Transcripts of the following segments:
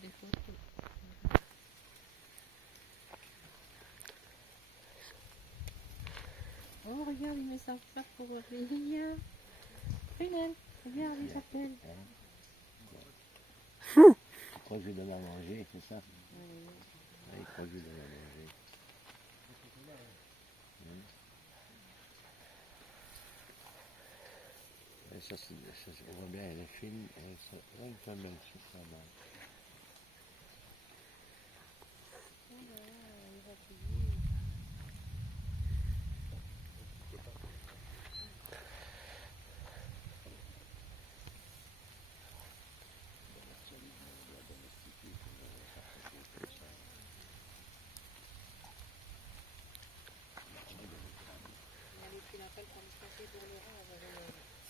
des photos. Oh, regarde, il met sa frère pour rire. Prunelle, regarde, il s'appelle. Il croit que je lui donne à manger, c'est ça? Ouais, il croit que je lui donne à manger. Et ça, on voit bien, les films, c'est une femelle, c'est ça.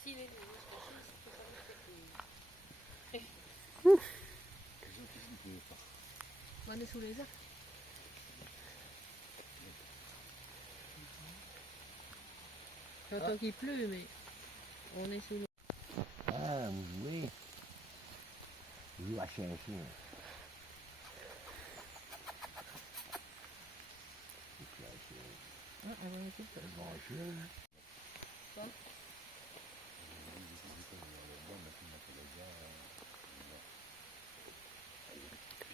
S'il est nouveau, c'est pas on est sous les arbres. J'entends qu'il pleut, mais on est sous les Ah, vous jouez? Vous jouez à chien ici. Ah, on va mettre ça. Bon chien.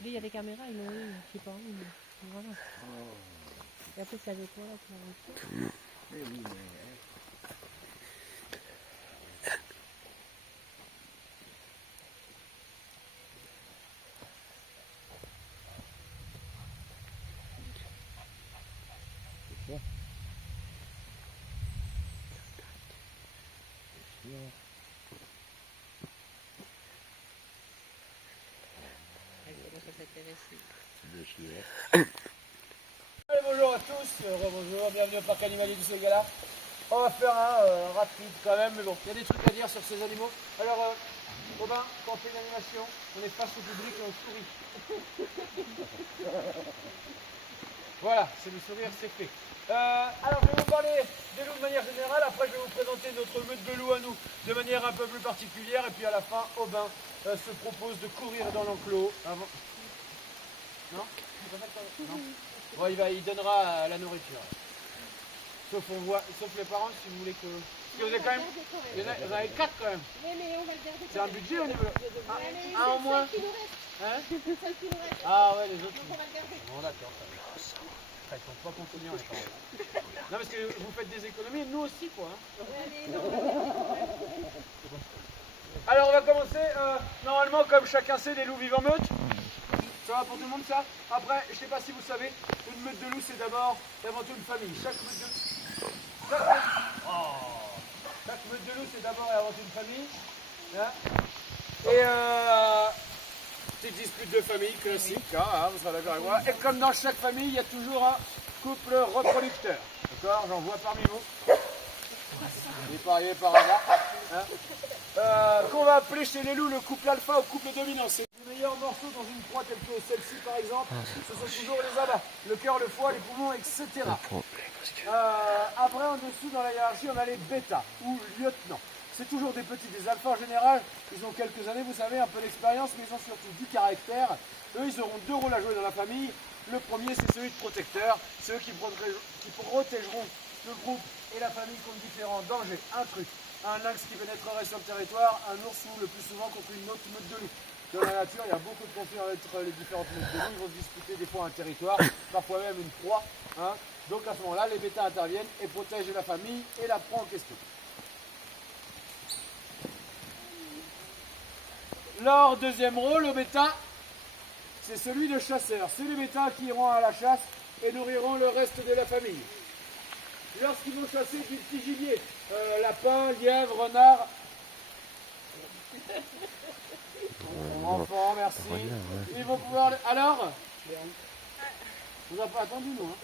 Lui, il y a des caméras, ils l'ont eu, je sais pas où, mais voilà. Et après, c'est avec toi là, tu l'as reçu. Allez, bonjour à tous, bonjour, bienvenue au parc animalier du Ségala. On va faire un rapide quand même, mais bon, il y a des trucs à dire sur ces animaux. Alors, Robin, quand on fait une animation, on est face au public et on sourit. Voilà, c'est le sourire, c'est fait. Alors, je vais vous parler des loups de manière générale, après je vais vous présenter notre meute de loups à nous de manière un peu plus particulière, et puis à la fin, Aubin se propose de courir dans l'enclos. Avant... Non? Non. Bon, il donnera la nourriture. Sauf les parents, si vous voulez que... Parce que vous avez quand même... Vous en avez 4 quand même. Mais on va le garder. C'est un budget au niveau... Un en moins. qui nous reste. Hein? C'est le seul qui nous reste. Ah ouais, les autres... Donc on va le garder. Bon, d'accord. Ils sont pas conciliants, les parents. Non, parce que vous faites des économies, nous aussi, quoi. Hein. Alors, on va commencer. Normalement, comme chacun sait, les loups vivent en meute. Ça va pour tout le monde, ça? Après, je sais pas si vous savez, une meute de loups, c'est d'abord et avant tout une famille. Chaque meute de loups, c'est d'abord et avant tout une famille. Hein? Et petite dispute de famille classique, hein, vous serez d'accord avec moi. Et comme dans chaque famille, il y a toujours un couple reproducteur. D'accord? J'en vois parmi vous. Il est pas arrivé par hasard. Hein? Qu'on va appeler chez les loups le couple alpha ou couple dominant. C'est les meilleurs morceaux dans une proie telle que celle-ci par exemple. Ce sont toujours les abats, le cœur, le foie, les poumons, etc. Après en dessous dans la hiérarchie on a les bêtas ou lieutenants. C'est toujours des petits, des alphas en général. Ils ont quelques années, vous savez, un peu d'expérience, mais ils ont surtout du caractère. Eux, ils auront 2 rôles à jouer dans la famille. Le premier, c'est celui de protecteur. C'est eux qui protégeront le groupe et la famille contre différents dangers. Un truc, un lynx qui pénétrerait sur le territoire, un ours ou le plus souvent contre une autre meute de loup. Dans la nature, il y a beaucoup de conflits entre les différentes meutes de loups. Ils vont se disputer des fois un territoire, parfois même une proie. Hein. Donc à ce moment-là, les bêtas interviennent et protègent la famille et la proie en question. Leur deuxième rôle au bêta, c'est celui de chasseur. C'est les bêtas qui iront à la chasse et nourriront le reste de la famille. Lorsqu'ils vont chasser du petit gibier, lapin, lièvre, renard. Mon enfant, merci. Ils vont pouvoir... Alors? On n'a pas attendu, nous. Hein.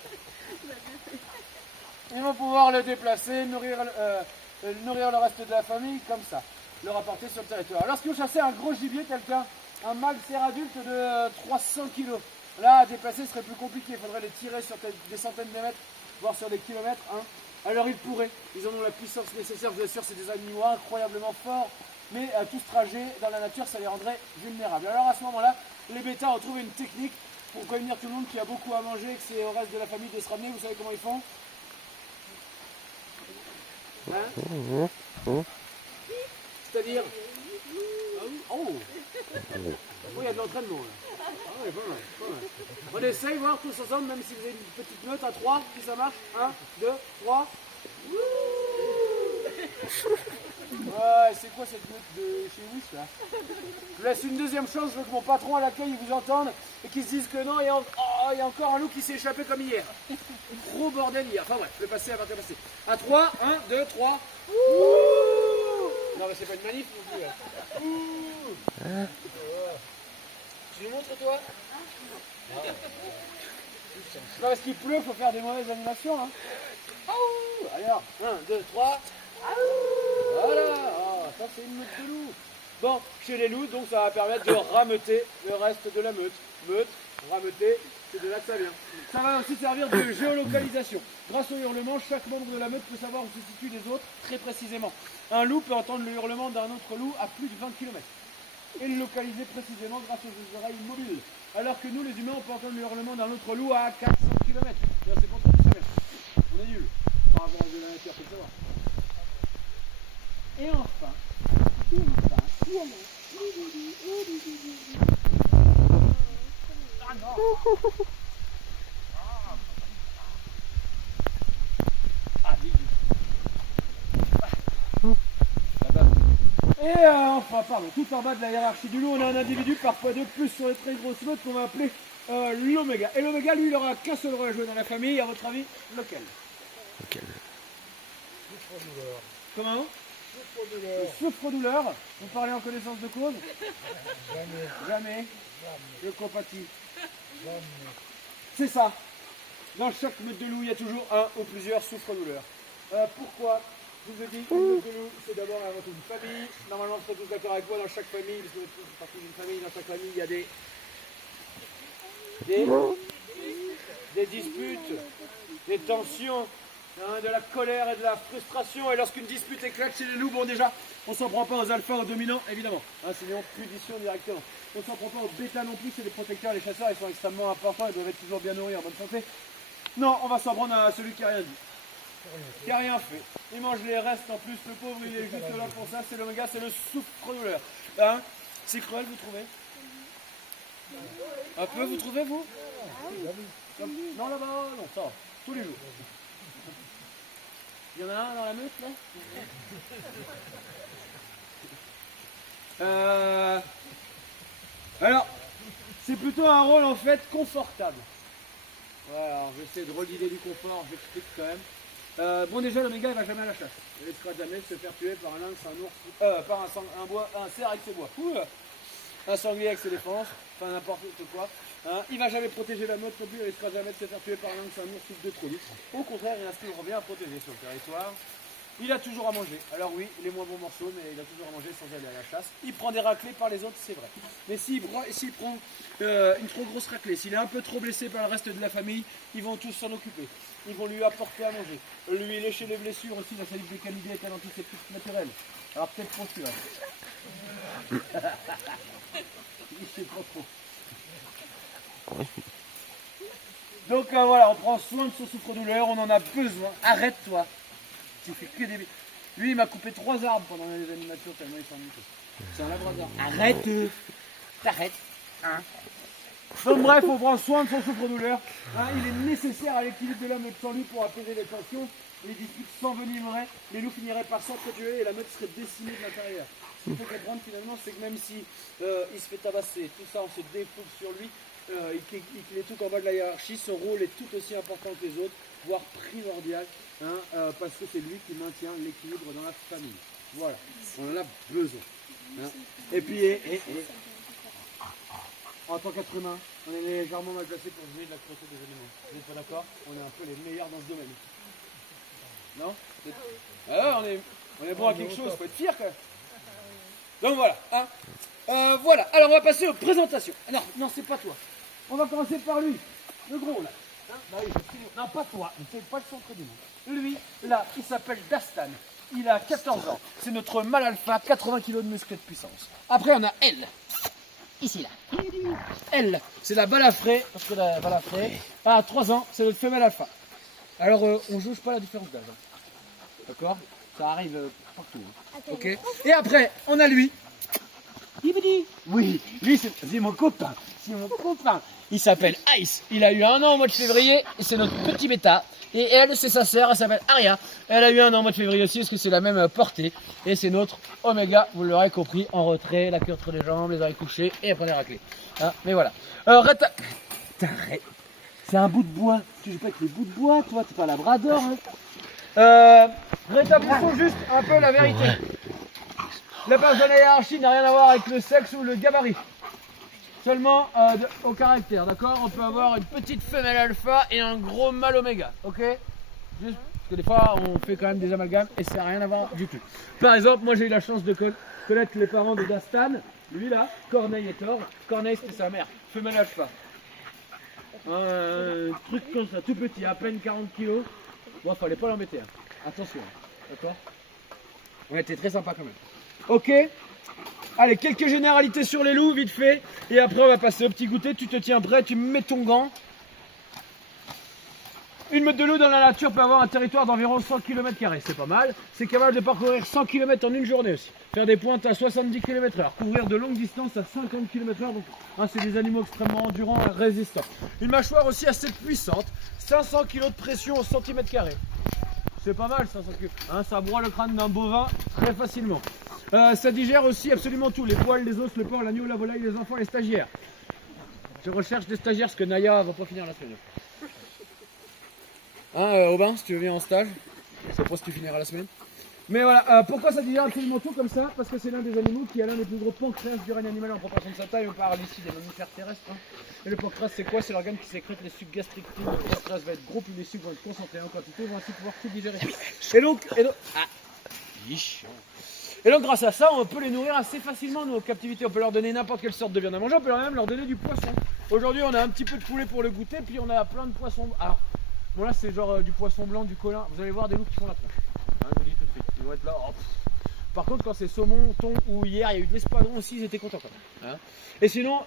Ils vont pouvoir le déplacer, nourrir le reste de la famille, comme ça. Le rapporter sur le territoire. Lorsque vous chassez un gros gibier, quelqu'un, un mâle cerf adulte de 300 kg, là, à déplacer serait plus compliqué. Il faudrait les tirer sur des centaines de mètres, voire sur des kilomètres. Hein. Alors ils pourraient, ils en ont la puissance nécessaire, bien sûr, c'est des animaux incroyablement forts. mais tout ce trajet dans la nature, ça les rendrait vulnérables. Alors à ce moment-là, les bêtas ont trouvé une technique pour prévenir tout le monde qu'il y a beaucoup à manger et que c'est au reste de la famille de se ramener. Vous savez comment ils font? Hein? C'est-à-dire? Oh! Oh, il y a de l'entraînement là. Ah ouais, pas mal, pas mal. On essaye voir tous ensemble, même si vous avez une petite note à 3, si ça marche. 1, 2, 3. Ouais, c'est quoi cette note de chez Wish là? Je laisse une deuxième chance, je veux que mon patron à l'accueil il vous entende et qu'il se dise que non, il y a encore un loup qui s'est échappé comme hier. Gros bordel hier. Enfin bref, je vais passer à partir passer. À 3, 1, 2, 3. Non mais c'est pas une manif non plus. Là. Tu nous montres toi? C'est pas parce qu'il pleut, faut faire des mauvaises animations. Hein. Alors, 1, 2, 3. Voilà, ça c'est une meute de loup. Bon, chez les loups, donc ça va permettre de rameuter le reste de la meute. Meute, rameuter, c'est de là que ça vient. Ça va aussi servir de géolocalisation. Grâce au hurlement, chaque membre de la meute peut savoir où se situent les autres très précisément. Un loup peut entendre le hurlement d'un autre loup à plus de 20 km. Et le localiser précisément grâce aux oreilles mobiles. Alors que nous, les humains, on peut entendre le hurlement d'un autre loup à 400 km. C'est pour ça que ça vient. On est nuls. Par rapport de la nature, faut le savoir. Et enfin, pardon, tout en bas de la hiérarchie du loup, on a un individu parfois de plus sur les très grosses meutes qu'on va appeler l'oméga. Et l'oméga, lui, il n'aura qu'un seul rôle à jouer dans la famille, à votre avis, lequel? Lequel? Comment? Souffre-douleur. Vous parlez en connaissance de cause? Jamais. Je compatis. C'est ça. Dans chaque meute de loup, il y a toujours un ou plusieurs souffre-douleurs. Pourquoi? Je vous ai dit, une meute de loup, c'est d'abord avant tout une famille. Normalement, vous serez tous d'accord avec moi, dans chaque famille, parce que vous êtes tous partie d'une famille, dans chaque famille, il y a des disputes, des tensions, de la colère et de la frustration. Et lorsqu'une dispute éclate chez les loups, bon déjà, on s'en prend pas aux alphas, aux dominants, évidemment. Sinon, punition directement. On s'en prend pas aux bêtas non plus, c'est des protecteurs, les chasseurs, ils sont extrêmement importants, ils doivent être toujours bien nourris, en bonne santé. Non, on va s'en prendre à celui qui a rien dit. Qui a rien fait. Il mange les restes en plus, le pauvre, il est juste là pour ça, c'est l'oméga, c'est le souffre-douleur. C'est cruel, vous trouvez? Un peu, vous trouvez, vous? Non, là-bas, non, ça va. Tous les jours. Il y en a un dans la meute, là? Alors, c'est plutôt un rôle, en fait, confortable. Ouais, alors, j'essaie de relier du confort, j'explique quand même. Bon, déjà, l'oméga, il va jamais à la chasse. Il risquera jamais de se faire tuer par un lynx, un ours, par un cerf avec ses bois. Un sanglier avec ses défenses, enfin n'importe quoi. Il va jamais protéger la meute non plus, il risquera jamais de se faire tuer par un lynx, un ours ou deux trolls. Au contraire, il reste toujours bien à protéger sur le territoire. Il a toujours à manger. Alors oui, les moins bons morceaux, mais il a toujours à manger sans aller à la chasse. Il prend des raclées par les autres, c'est vrai. Mais s'il prend une trop grosse raclée, s'il est un peu trop blessé par le reste de la famille, ils vont tous s'en occuper. Ils vont lui apporter à manger. Lui lécher les blessures aussi, la salive des canidés est un antiseptique naturel. Alors peut-être trop sûr. Il sait pas trop. Donc voilà, on prend soin de son souffre-douleur, on en a besoin. Arrête-toi. Tu fais que des... Lui, il m'a coupé 3 arbres pendant les animations tellement il s'ennuie. C'est un labrador. Arrête. T'arrêtes. Donc bref, on prend soin de son souffre-douleur. Il est nécessaire à l'équilibre de la meute. Sans lui, pour apaiser les tensions, les disputes s'envenimeraient, les loups finiraient par s'entretuer et la meute serait décimée de l'intérieur. Ce qu'il faut comprendre finalement, c'est que même si il se fait tabasser, tout ça, on se défoule sur lui, il est tout en bas de la hiérarchie, son rôle est tout aussi important que les autres, voire primordial, parce que c'est lui qui maintient l'équilibre dans la famille. Voilà, on en a besoin. Et puis, en tant qu'être humain, on est légèrement mal placé pour juger de la cruauté des animaux. Vous n'êtes pas d'accord? On est un peu les meilleurs dans ce domaine. Non? Alors, on est bon à quelque chose, il faut être fier quand même. Donc voilà. Voilà. Alors on va passer aux présentations. Non, c'est pas toi. On va commencer par lui. Le gros là. Non, pas toi. C'est pas le centre du monde. Lui, là, il s'appelle Dastan. il a 14 ans. C'est notre mâle alpha, 80 kg de muscle et de puissance. Après, on a elle. Ici, là. Elle, c'est la balafrée, parce que la balafrée, à 3 ans, c'est notre femelle alpha. Alors, on ne juge pas la différence d'âge. Hein. D'accord? Ça arrive partout. Hein. Ok? Et après, on a lui. Oui, lui, c'est mon copain. C'est mon copain. Il s'appelle Ice. Il a eu 1 an au mois de février. Et c'est notre petit bêta. Et elle, c'est sa sœur. Elle s'appelle Aria. Elle a eu 1 an au mois de février aussi, parce que c'est la même portée. Et c'est notre Oméga, vous l'aurez compris, en retrait, la queue entre les jambes, les oreilles couchées, et après les raclées. Hein, mais voilà. T'arrêtes. C'est un bout de bois. Tu joues pas avec les bouts de bois, toi, t'es pas labrador. Hein. Rétablissons juste un peu la vérité. La base de la hiérarchie n'a rien à voir avec le sexe ou le gabarit. Seulement au caractère, d'accord? On peut avoir une petite femelle alpha et un gros mâle oméga, ok? Juste parce que des fois on fait quand même des amalgames et ça n'a rien à voir du tout. Par exemple, moi j'ai eu la chance de connaître les parents de Dastan. Lui là, Corneille et Thor. Corneille c'était sa mère, femelle alpha. Un truc comme ça, tout petit, à peine 40 kg. Bon, fallait pas l'embêter, hein. Attention, d'accord? On était très sympa quand même. Ok? Allez, quelques généralités sur les loups, vite fait. Et après, on va passer au petit goûter. Tu te tiens prêt, tu mets ton gant. Une meute de loup dans la nature peut avoir un territoire d'environ 100 km². C'est pas mal. C'est capable de parcourir 100 km en une journée aussi. Faire des pointes à 70 km/h. Couvrir de longues distances à 50 km/h. Donc, hein, c'est des animaux extrêmement endurants et résistants. Une mâchoire aussi assez puissante. 500 kg de pression au centimètre carré. C'est pas mal, 500 kg. Hein, ça broie le crâne d'un bovin très facilement. Ça digère aussi absolument tout, les poils, les os, le porc, l'agneau, la volaille, les enfants, les stagiaires. Je recherche des stagiaires parce que Naya va pas finir la semaine. Hein, Aubin, si tu veux venir en stage, je sais pas si tu finiras la semaine. Mais voilà, pourquoi ça digère absolument tout comme ça? Parce que c'est l'un des animaux qui a l'un des plus gros pancréas du règne animal en proportion de sa taille. On parle ici des mammifères terrestres. Hein. Et le pancréas, c'est quoi? C'est l'organe qui sécrète les sucs gastriques. Le pancréas va être gros, puis les sucs vont être concentrés en quantité, vont ainsi pouvoir tout digérer. Et donc grâce à ça, on peut les nourrir assez facilement, nous, en captivité. On peut leur donner n'importe quelle sorte de viande à manger, on peut même leur donner du poisson. Aujourd'hui, on a un petit peu de poulet pour le goûter, puis on a plein de poissons. Alors, bon là, c'est genre du poisson blanc, du colin. Vous allez voir des loups qui font la tronche. Hein, je vous dis tout de suite, ils vont être là. Oh, par contre, quand c'est saumon, thon, ou hier, il y a eu de l'espadron aussi, ils étaient contents quand même. Hein. Et sinon,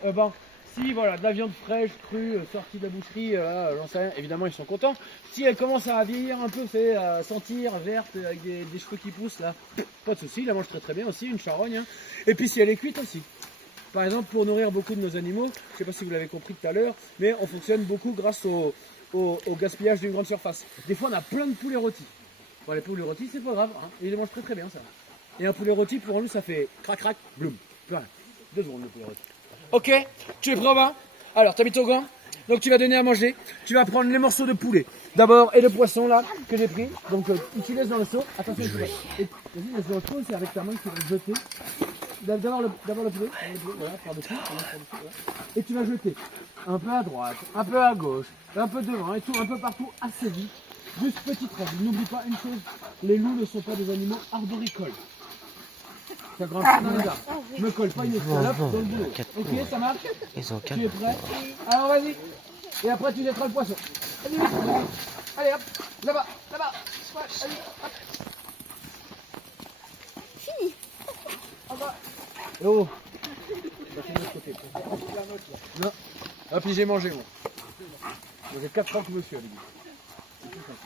si voilà, de la viande fraîche, crue, sortie de la boucherie, j'en sais rien, évidemment ils sont contents. Si elle commence à vieillir un peu, c'est à sentir verte avec des cheveux qui poussent là, pas de souci, il la mange très bien aussi, une charogne. Hein. Et puis si elle est cuite aussi. Par exemple, pour nourrir beaucoup de nos animaux, je ne sais pas si vous l'avez compris tout à l'heure, mais on fonctionne beaucoup grâce au gaspillage d'une grande surface. Des fois on a plein de poulets rôtis. Bon, les poulets rôtis c'est pas grave, hein. Ils les mangent très bien ça. Et un poulet rôti pour nous ça fait crac crac, bloum, plus rien. 2 secondes le poulet rôti. Ok, tu es prêt, Robin? Alors, tu as mis ton gant, donc tu vas donner à manger. Tu vas prendre les morceaux de poulet d'abord et le poisson là que j'ai pris. Donc, tu laisses dans le seau. Attention, tu vas. Vas-y, laisse dans le seau, c'est avec ta main que tu vas le jeter. D'abord le poulet, voilà, par-dessus, voilà. Et tu vas jeter un peu à droite, un peu à gauche, un peu devant et tout, un peu partout, assez vite. Juste petite règle, n'oublie pas une chose, les loups ne sont pas des animaux arboricoles. Ça grimpe pas dans les arbres. Me colle pas une escalope dans le boulot. Ok, ça marche? Tu es prêt? Alors vas-y. Et après tu jetteras le poisson. Vas-y, vite. Allez hop, là-bas. Ouais, allez, hop. Fini. Oh. Bah, c'est de l'autre côté. Non. Ah puis j'ai mangé moi. J'ai 4 ans que monsieur, allez. C'est tout simple.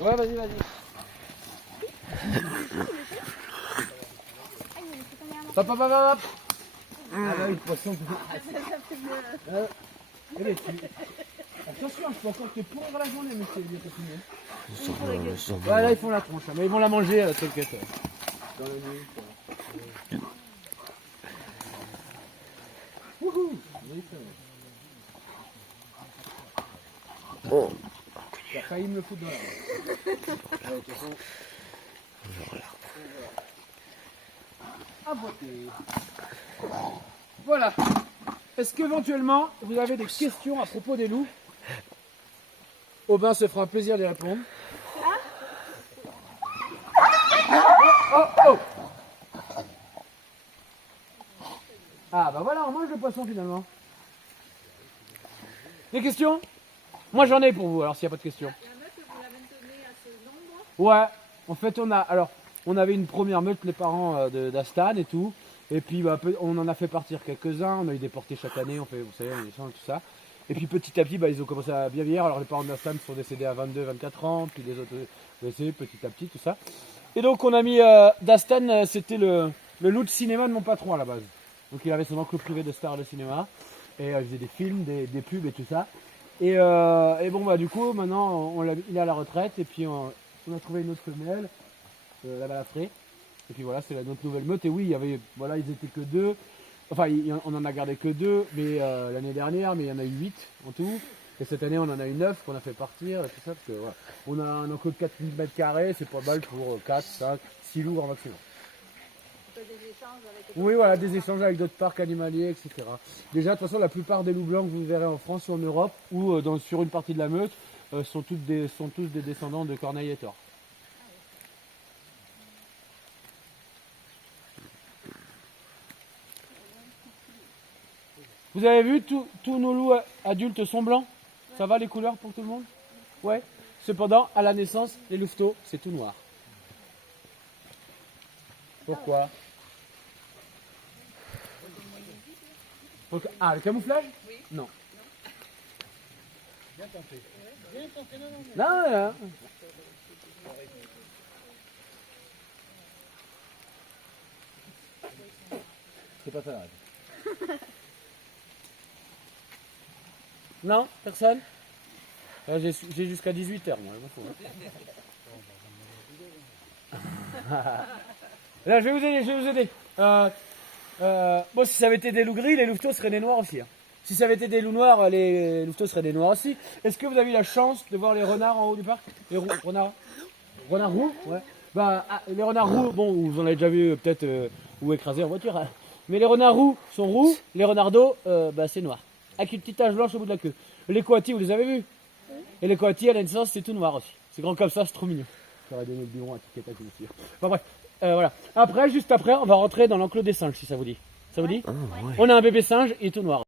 Ouais, vas-y. Hop. Ah bah oui, le poisson. Attention, je peux encore te pourrir la journée, monsieur. Ouais, là, ils font la tronche, mais ils vont la manger à la t'inquiète. Dans la nuit. Wouhou! Oh! Il a failli me le foutre dans la main. Ouais, de toute façon. À voter. Voilà. Est-ce qu'éventuellement, vous avez des questions à propos des loups? Aubin se fera un plaisir d'y répondre. Oh! Ah bah voilà, on mange le poisson finalement. Des questions? Moi j'en ai pour vous, alors s'il n'y a pas de questions. La meute, vous la maintenez à ce nombre? Ouais, en fait on avait une première meute, les parents d'Astan et tout. Et puis on en a fait partir quelques-uns, on a eu des portées chaque année, on fait, vous savez, on échange tout ça. Et puis petit à petit, ils ont commencé à bien vieillir. Alors les parents d'Astan sont décédés à 22, 24 ans, puis les autres décédés petit à petit, tout ça. Et donc on a mis d'Astan, c'était le loup de cinéma de mon patron à la base. Donc il avait son enclos privé de star de cinéma. Et il faisait des films, des pubs et tout ça. Et bon bah du coup maintenant il est à la retraite et puis on a trouvé une autre femelle, la balafrée. Et puis voilà, c'est notre nouvelle meute. Et oui, il y avait, voilà, ils étaient que 2. Enfin, on en a gardé que 2 mais l'année dernière, mais il y en a eu 8 en tout. Et cette année on en a eu 9 qu'on a fait partir et tout ça. Parce que voilà, on a un enclos de 4 mètres carrés, c'est pas mal pour 4, 5, 6 loups en maximum. Des échanges avec Oui, voilà, des échanges avec d'autres parcs animaliers, etc. Déjà, de toute façon, la plupart des loups blancs que vous verrez en France ou en Europe, ou sur une partie de la meute, sont tous des descendants de Corneille et Thor. Vous avez vu, tous nos loups adultes sont blancs? Ça va les couleurs pour tout le monde? Ouais. Cependant, à la naissance, les louveteaux, c'est tout noir. Pourquoi? Ah, le camouflage? Oui. Non. Bien tenté. Non, non. C'est pas ça. Non, personne? J'ai jusqu'à 18h, moi. Là, je vais vous aider. Bon, si ça avait été des loups gris, les louveteaux seraient des noirs aussi. Hein. Si ça avait été des loups noirs, les louveteaux seraient des noirs aussi. Est-ce que vous avez eu la chance de voir les renards en haut du parc? Les renards roux? Ouais. Les renards roux, bon, vous en avez déjà vu peut-être ou écrasés en voiture. Hein. Mais les renards roux sont roux, les renards d'eau, c'est noir. Avec une petite tache blanche au bout de la queue. Les coatis, vous les avez vus? Et les coatis, à la naissance, c'est tout noir aussi. C'est grand comme ça, c'est trop mignon. J'aurais donné le biberon à Tiqueta qui me suit. Enfin bref, voilà. Après, juste après, on va rentrer dans l'enclos des singes, si ça vous dit. Ça vous dit? Ah, ouais. On a un bébé singe, il est tout noir.